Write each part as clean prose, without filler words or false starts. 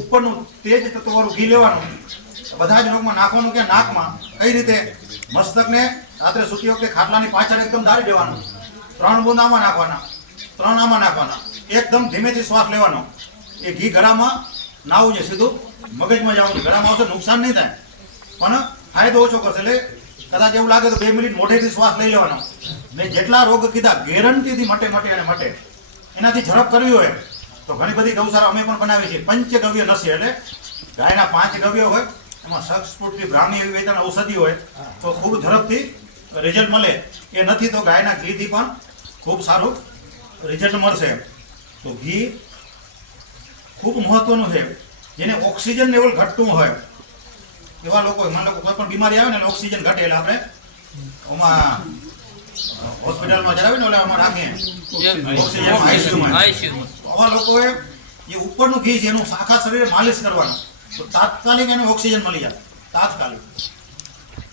ઉપરનું તેજ તત્વવાળું ઘી લેવાનું, બધા જ રોગમાં નાખવાનું કે નાકમાં કઈ રીતે મસ્તકને રાત્રે સૂતી વખતે ખાટલાની પાછળ એકદમ દારી દેવાનું, 3 બૂંદ આમાં નાખવાના, 3 આમાં નાખવાના, એકદમ ધીમેથી શ્વાસ લેવાનો. એ ઘી ગળામાં નાવું છે, સીધું મગજમાં જવાનું, ગળામાં આવશે નુકસાન નહીં થાય પણ ફાયદો ઓછો કરશે. એટલે કદાચ એવું લાગે તો 2 મિનિટ મોઢેથી શ્વાસ લઈ લેવાનો. ને જેટલા રોગ કીધા ગેરંટીથી મટે અને મટે. એનાથી ઝડપ કરવી હોય તો ઘણી બધી ગૌશાળા અમે પણ બનાવી છે. પંચગવ્ય નસ્ય એટલે ગાયના 5 ગવ્યો હોય, એમાં સક્ષપુષ્ટિ બ્રાહ્મી એવી વેતન ઔષધિ હોય તો ખૂબ ઝડપથી રિઝલ્ટ મળે. એ નથી તો ગાયના ઘીથી પણ ખૂબ સારું રિઝલ્ટ મળશે. તો ઘી ખૂબ મહત્વનું છે. જેને ઓક્સિજન લેવલ ઘટતું હોય એવા લોકો, માન લો કોઈ પણ બીમારી આવે ને ઓક્સિજન ઘટે એટલે આપણે ઓમાં હોસ્પિટલમાં જરાવે ને ઓલા આમાં રાખીએ ઓક્સિજન આઈસીયુમાં. આવા લોકોએ જે ઉપરનું ઘી છે એનું આખા શરીરે માલિશ કરવાનું તો તાત્કાલિક એને ઓક્સિજન મળી જાય. તાત્કાલિક.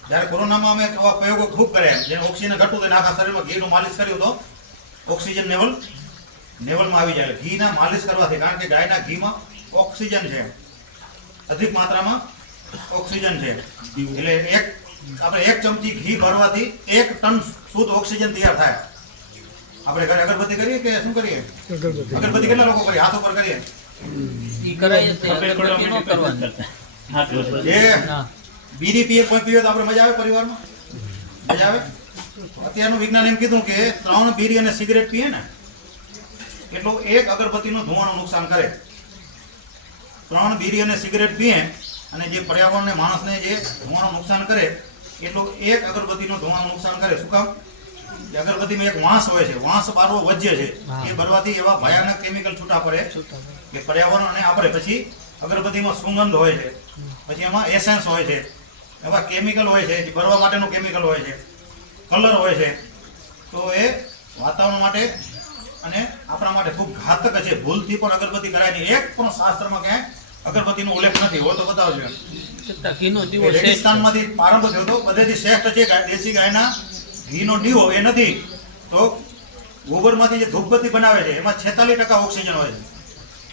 જ્યારે કોરોનામાં અમે આવા પ્રયોગો ખૂબ કર્યા, જેને ઓક્સિજન ઘટતું તો આખા શરીરમાં ઘીનું માલિશ કર્યું તો ઓક્સિજન લેવલમાં આવી જાય. ઘીના માલિશ કરવાથી, કારણ કે ગાયના ઘીમાં ઓક્સિજન છે, અધિક માત્રામાં ઓક્સિજન છે. એટલે આપણે 1 ચમચી ઘી ભરવાથી 1 ટન શુદ્ધ ઓક્સિજન તૈયાર થાય. આપણે ઘરે અગરબત્તી કરીએ કે શું કરીએ? અગરબત્તી કેટલા લોકો કરીએ? હાથ ઉપર કરીએ. બીડી પીએ કોઈ પીવે તો આપણે મજા આવે? પરિવારમાં મજા આવે? અત્યારનું વિજ્ઞાન એમ કીધું કે 3 બીડી અને સિગરેટ પીએ ને એટલો 1 અગરબત્તીનો ધુમાડો નુકસાન કરે. 3 બીડી અને સિગરેટ પીએ અને જે પર્યાવરણને માણસને જે ધુમાડો નુકસાન કરે એટલો 1 અગરબત્તીનો ધુમાડો નુકસાન કરે. શું કામ? કે અગરબત્તીમાં એક વાંસ હોય છે, વાંસ બારવો વજ્જે છે. એ ભરવાથી એવા ભયાનક કેમિકલ છૂટા પડે કે પર્યાવરણ અને આપણે પછી અગરબત્તીમાં સુગંધ હોય છે, પછી એમાં એસેન્સ હોય છે, એવા કેમિકલ હોય છે, ભરવા માટેનું કેમિકલ હોય છે, કલર હોય છે. તો એ વાતાવરણ માટે અને આપણા માટે ખૂબ ઘાતક છે. ભૂલથી પણ અગરબત્તી કરાય નહીં. એક પણ શાસ્ત્રમાં ક્યાંય અગરબત્તીનો ઉલ્લેખ નથી. હોય તો બતાવજો. રેગિસ્તાનમાંથી પ્રારંભ થયો તો બધેથી શ્રેષ્ઠ છે દેશી ગાયના ઘીનો દીવો. એ નથી તો ગોબરમાંથી જે ધૂપબત્તી બનાવે છે એમાં 46% ઓક્સિજન હોય છે.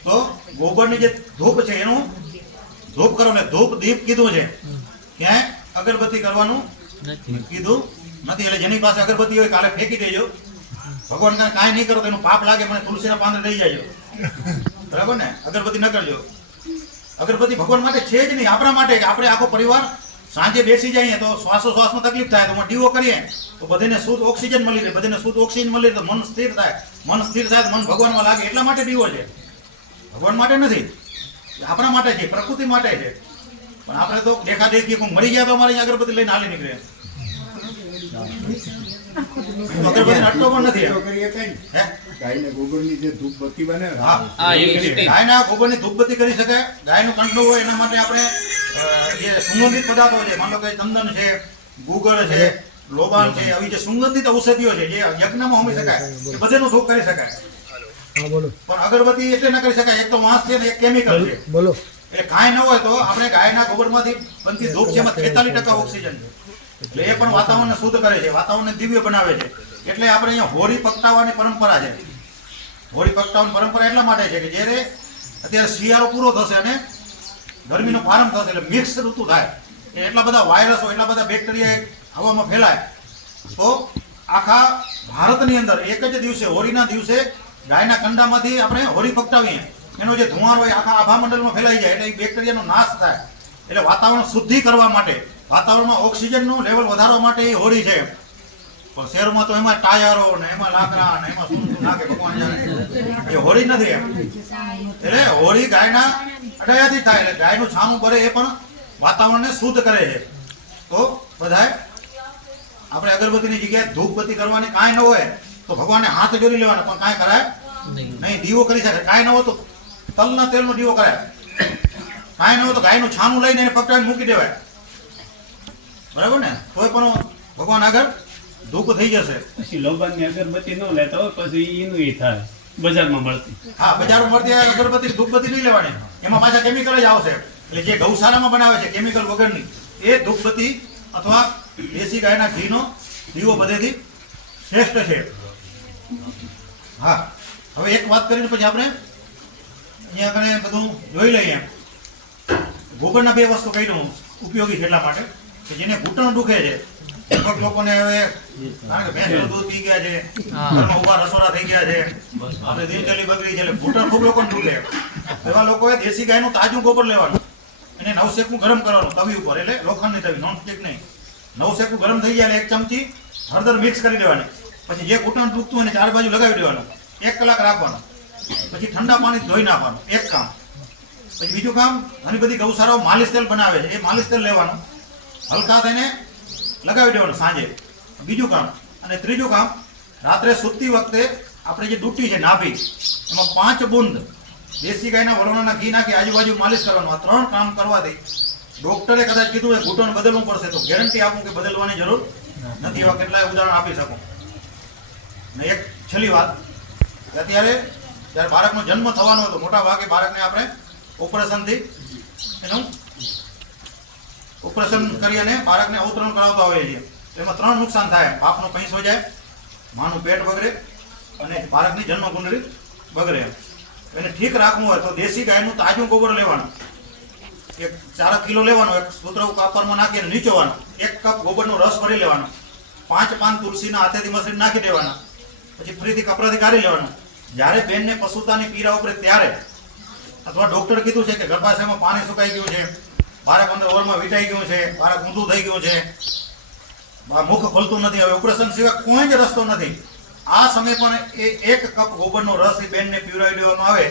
તો ગોબરની જે ધૂપ છે એનું ધૂપ કરો ને ધૂપ દીપ કીધું છે, ક્યાંય અગરબત્તી કરવાનું કીધું નથી. એટલે જેની પાસે અગરબત્તી હોય કાલે ફેંકી દેજો. ભગવાન કાંઈ નહીં કરો તો એનું પાપ લાગે. મને તુલસીના પાંદડે દઈ જાય, બરાબર ને? અગરબત્તી ન કરજો. અગરબત્તી ભગવાન માટે છે જ નહીં, આપણા માટે. આપણે આખો પરિવાર સાંજે બેસી જઈએ તો શ્વાસોશ્વાસમાં તકલીફ થાય તો દીવો કરીએ તો બધાને શુદ્ધ ઓક્સિજન મળી રહે. બધાને શુદ્ધ ઓક્સિજન મળી રહે તો મન સ્થિર થાય. મન સ્થિર થાય તો મન ભગવાનમાં લાગે. એટલા માટે દીવો છે, ભગવાન માટે નથી. આપણા માટે છે, પ્રકૃતિ માટે છે. પણ આપણે તો દેખાદેખી કોઈ મરી ગયા તો અમારે અગરબત્તી લઈને હાલી નીકળે. અગરબત્તી અટતો પણ નથી. ગાયના ગોબરની જે ધૂપબત્તી બને, ગાયના ગોબરની ધૂપબત્તી કરી શકાય. ગાયનું કંઠનું હોય એના માટે આપણે જે સુગંધિત પદાર્થો છે, માનો કે ચંદન છે, ગુગળ છે, લોબાન છે, આવી જે સુગંધિત ઔષધિઓ છે જે યજ્ઞમાં હોમી શકાય, એ બધાનું ધૂપ કરી શકાય. પણ અગરબત્તી એટલે ન કરી શકાય. એક તો વાંસ છે ને એક કેમિકલ છે. એટલે કાંઈ ન હોય તો આપણે ગાયના ગોબરમાંથી બનતી ધૂપ છે એમાં 46% ઓક્સિજન છે. એટલે એ પણ વાતાવરણને શુદ્ધ કરે છે, વાતાવરણને દિવ્ય બનાવે છે. એટલે આપણે અહીંયા હોળી પ્રગટાવવાની પરંપરા છે. હોળી પ્રગટાવવાની પરંપરા એટલા માટે છે કે જ્યારે અત્યારે શિયાળો પૂરો થશે અને ગરમીનો પ્રારંભ થશે એટલે મિક્સ ઋતુ થાય, એટલા બધા વાયરસો, એટલા બધા બેક્ટેરિયા હવામાં ફેલાય તો આખા ભારતની અંદર એક જ દિવસે હોળીના દિવસે ગાયના કંડામાંથી આપણે હોળી પ્રગટાવીએ. એનો જે ધુમાડો હોય આખા આભા મંડળમાં ફેલાઈ જાય એટલે એ બેક્ટેરિયાનો નાશ થાય. એટલે વાતાવરણ શુદ્ધિ કરવા માટે, વાતાવરણમાં ઓક્સિજનનું લેવલ વધારવા માટે એ હોળી છે. પણ શહેરમાં તો એમાં ટાયરો ને એમાં લાકડા ને એમાં શું નાખે ભગવાન જાણે. એ હોળી નથી એમ. એટલે હોળી ગાયના અડાયાથી થાય. એટલે ગાયનું છાણું ભરે એ પણ વાતાવરણને શુદ્ધ કરે છે. તો બધાએ આપણે અગરબત્તીની જગ્યાએ ધૂપબત્તી કરવાની કાંઈ ન હોય તો ભગવાનને હાથ જોડી લેવાના, પણ કાંઈ કરાય નહીં. દીવો કરી શકાય. કાંઈ ન હોય તો તલના તેલનો દીવો કરાય. કાંઈ ન હોય તો ગાયનું છાણું લઈને એને પકડાવીને મૂકી દેવાય, બરાબર ને? તોય પણ ભગવાન આગળ ધૂપ થઈ જશે. પછી લોબાનની અગરબત્તી ન લેતા હોય પછી એનું થાય બજારમાં મળતી. હા, બજારમાં મળતી અગરબત્તી ધૂપબત્તી નહીં લેવાની. એમાં પાછા કેમિકલ જ આવશે. એટલે જે ગૌશાળામાં બનાવે છે કેમિકલ વગરની એ ધૂપબત્તી અથવા દેશી ગાયના ઘીનો દીવો બધેથી શ્રેષ્ઠ છે. હા, હવે એક વાત કરીને પછી આપણે અહીંયા આગળ બધું જોઈ લઈએ ગોબરના બે વસ્તુ કહી દઉં ઉપયોગી છે એટલા માટે કે જેને ઘૂંટણ દુખે છે લગભગ લોકોને હવે કારણ કે ભેંસનું દૂધ પી ગયા છે, ઘરમાં ઉભા રસોડા થઈ ગયા છે, આપણે દિનચર્યા બગડી છે એટલે ઘૂંટણ ખૂબ લોકોને દુખે. એવા લોકોએ દેશી ગાયનું તાજું ગોબર લેવાનું, એને નવશેકું ગરમ કરવાનું તવી ઉપર, એટલે લોખંડની તવી, નોન સ્ટિક નહીં. નવશેકું ગરમ થઈ જાય એટલે 1 ચમચી હળદર મિક્સ કરી દેવાની. પછી જે ઘૂંટણ દુખતું હોય એને 4 બાજુ લગાવી દેવાનું, 1 કલાક રાખવાનું. પછી ઠંડા પાણી ધોઈ નાખવાનું, એક કામ. પછી બીજું કામ, ઘણી બધી ગૌશાળાઓ માલિશ તેલ બનાવે છે, એ માલિશ તેલ લેવાનું, હલકા થઈને લગાવી દેવાનું સાંજે. બીજું કામ. અને ત્રીજું કામ, રાત્રે સૂતી વખતે આપણે જે ડૂટી છે નાભી, એમાં 5 બૂંદ દેશી ગાયના વલોણાના ઘી નાખી આજુબાજુ માલિશ કરવાનું. આ 3 કામ કરવાથી ડોક્ટરે કદાચ કીધું કે ઘૂંટણ બદલવું પડશે તો ગેરંટી આપું કે બદલવાની જરૂર નથી. એવા કેટલાય ઉદાહરણ આપી શકું. ને એક છેલ્લી વાત, અત્યારે જ્યારે બાળકનો જન્મ થવાનો હતો, મોટા ભાગે બાળકને આપણે ઓપરેશનથી એનું ઓપરેશન કરી અને બાળકને અવતરણ કરાવતા હોઈએ છીએ. એમાં 3 નુકસાન થાય: બાપનો પૈસો જાય, માનું પેટ બગડે અને બાળકની જન્મકુંડળી બગડે. એને ઠીક રાખવું હોય તો દેશી ગાયનું તાજું ગોબર લેવાનું, 4 કિલો લેવાનું, એક સૂત્ર કાપરમાં નાખીને નીચોવાનું, 1 કપ ગોબરનો રસ ભરી લેવાનો, 5 પાન તુલસીના હાથેથી મસળી નાખી દેવાના. પછી ફરીથી કપડાથી કાઢી લેવાનું. જ્યારે બેનને પશુતાની પીડા ઉપરે ત્યારે, અથવા ડોક્ટર કીધું છે કે ગર્ભાશયમાં પાણી સુકાઈ ગયું છે, બાળક અંદર ઓવરમાં વીંટાઈ ગયું છે, બાળક ઊંધું થઈ ગયું છે, મુખ ખોલતું નથી, હવે ઓપરેશન સિવાય કોઈ જ રસ્તો નથી, આ સમય પણ એ 1 કપ ગોબરનો રસ એ બેનને પીવડાવી દેવામાં આવે,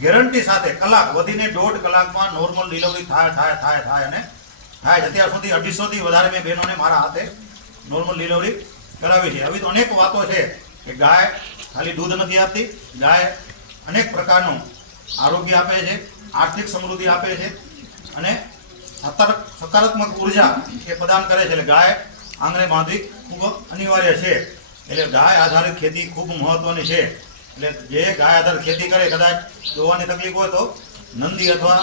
ગેરંટી સાથે કલાક વધીને 1.5 કલાકમાં નોર્મલ ડિલિવરી થાય અને થાય. અત્યાર સુધી 250 થી વધારે મેં બહેનોને મારા હાથે નોર્મલ ડિલિવરી કરાવી છે. આવી તો અનેક વાતો છે કે ગાય ખાલી દૂધ નથી આપતી, ગાય અનેક પ્રકારનું આરોગ્ય આપે છે, આર્થિક સમૃદ્ધિ આપે છે અને સકારાત્મક ઉર્જા એ પ્રદાન કરે છે. એટલે ગાય આંગણે બાંધવી ખૂબ અનિવાર્ય છે. એટલે ગાય આધારિત ખેતી ખૂબ મહત્વની છે. એટલે જે ગાય આધારિત ખેતી કરે, કદાચ જોવાની તકલીફ હોય તો નંદી અથવા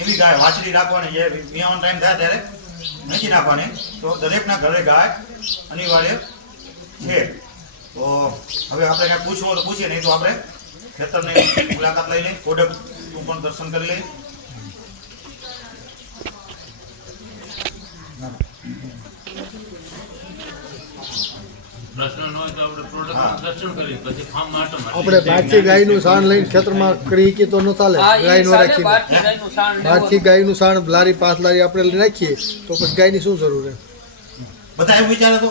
એવી ગાય વાછડી રાખવાની, જે વિયાવાનો ટાઈમ થાય ત્યારે વેચી નાખવાની. તો દરેકના ઘરે ગાય અનિવાર્ય છે. તો હવે આપણે કંઈ પૂછવું હોય તો પૂછીએ, નહીં તો આપણે ખેતરની મુલાકાત લઈ લઈએ, કોડકનું પણ દર્શન કરી લઈએ. આપણે બહારથી ગાયનું સાણ લઈને ખેતરમાં કરી કે તો ન ચાલે. ગાયનું રાખીને બહારથી ગાયનું સાણ લારી 5 લારી આપણે નાખીએ તો પછી ગાયની શું જરૂર છે? બધા એવું વિચારે તો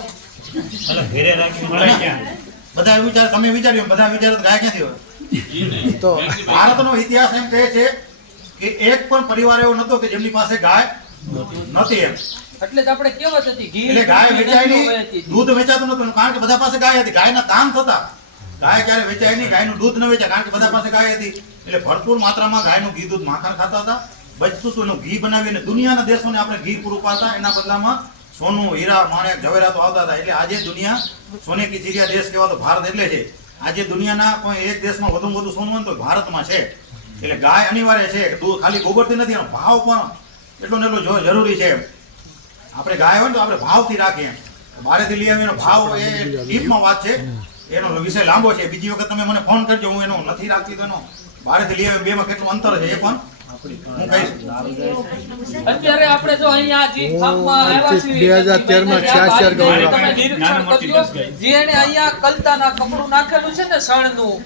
ઘેરે રાખી મળે ક્યાં? બધા એવું વિચારે, તમે વિચાર્યું બધા વિચારો તો ગાય ક્યાંથી હોય? તો ભારતનો ઇતિહાસ એમ કહે છે કે એક પણ પરિવાર એવો નતો કે જેમની પાસે ગાય નથી. એમ એટલે જ આપણે કહેવત હતી, ઘી એટલે ગાય વેચાય નહીં, દૂધ વેચાતું નતું, કારણ કે બધા પાસે ગાય હતી. ગાયના દાન થતા, ગાય ક્યારે વેચાય નહીં, ગાયનું દૂધ ન વેચાય, કારણ કે બધા પાસે ગાય હતી. એટલે ભરપૂર માત્રામાં ગાયનું ઘી, દૂધ, માખણ ખાતા હતા, બચતું હતું. એનું ઘી બનાવીને દુનિયાના દેશોને આપણે ઘી પૂરું પાડતા, એના બદલામાં સોનું, હીરા, માણેક, જવેરાતો આવતા હતા. એટલે આજે દુનિયા સોને કી ચિડિયા દેશ કહેવાતો ભારત એટલે છે. આજે દુનિયાના કોઈ એક દેશમાં વધુમાં વધુ સોનું હોય તો ભારતમાં છે. એટલે ગાય અનિવાર્ય છે. દૂધ ખાલી ગોબરથી નથી, એનો ભાવ પણ એટલો ને એટલો જરૂરી છે. આપણે ગાય હોય ને તો આપણે ભાવથી રાખીએ. બહારેથી લઈ આવીને ભાવ એ ડીપમાં વાત છે, એનો વિષય લાંબો છે. બીજી વખત તમે મને ફોન કરજો, હું એનો નથી રાખતી તો એનો બહારેથી લઈ આવી બેમાં કેટલું અંતર છે એ પણ હું કહીશ. અત્યારે આપણે જો અહીંયા જે ફાર્મમાં આવ્યા છીએ 2013 માં 4 ગૌ તમે નિરીક્ષણ કરજો, જે એને અહીંયા કલતાના કપડું નાખેલું છે ને સણનું,